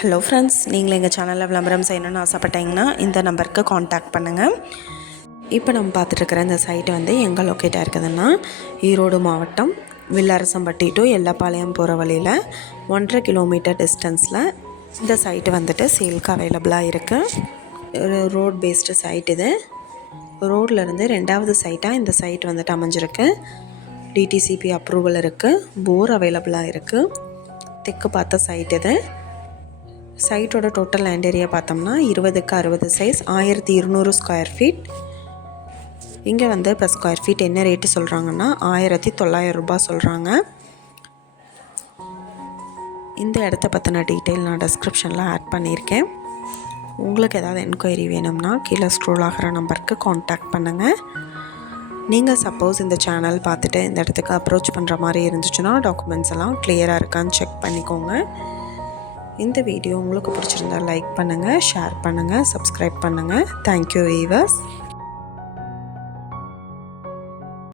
Hello friends, நீங்களும் எங்கள் சேனலில் விளம்பரம் செய்யணும்னு ஆசைப்பட்டீங்கன்னா இந்த நம்பருக்கு காண்டாக்ட் பண்ணுங்கள். இப்போ நம்ம பார்த்துட்ருக்கிற இந்த சைட்டு வந்து எங்கே லொக்கேட்டாக இருக்குதுன்னா, ஈரோடு மாவட்டம் வில்லரசம்பட்டி டு எல்லப்பாளையம் போகிற வழியில் 1.5 கிலோமீட்டர் டிஸ்டன்ஸில் இந்த சைட்டு வந்துட்டு சேலுக்கு அவைலபிளாக இருக்குது. ரோட் பேஸ்டு சைட் இது. ரோட்லேருந்து 2வது சைட்டாக இந்த சைட் வந்துட்டு அமைஞ்சிருக்கு. டிடிசிபி அப்ரூவல் இருக்குது. போர் அவைலபிளாக இருக்குது. தெற்கு பார்த்த சைட் இது. சைட்டோட டோட்டல் லேண்ட் ஏரியா பார்த்தோம்னா 20க்கு 60 சைஸ், 1200 ஸ்கொயர் ஃபீட். இங்கே வந்து இப்போ ஸ்கொயர் ஃபீட் என்ன ரேட்டு சொல்கிறாங்கன்னா 1900 ரூபாய் சொல்கிறாங்க. இந்த இடத்த பற்றின டீட்டெயில் நான் டிஸ்கிரிப்ஷனில் ஆட் பண்ணியிருக்கேன். உங்களுக்கு ஏதாவது என்கொயரி வேணும்னா கீழே ஸ்க்ரோல் ஆகிற நம்பருக்கு காண்டாக்ட் பண்ணுங்கள். நீங்கள் சப்போஸ் இந்த சேனல் பார்த்துட்டு இந்த இடத்துக்கு அப்ரோச் பண்ணுற மாதிரி இருந்துச்சுன்னா டாக்குமெண்ட்ஸ் எல்லாம் கிளியராக இருக்கான்னு செக் பண்ணிக்கோங்க. இந்த வீடியோ உங்களுக்கு பிடிச்சிருந்தா லைக் பண்ணுங்கள், ஷேர் பண்ணுங்கள், சப்ஸ்கிரைப் பண்ணுங்கள். Thank you viewers.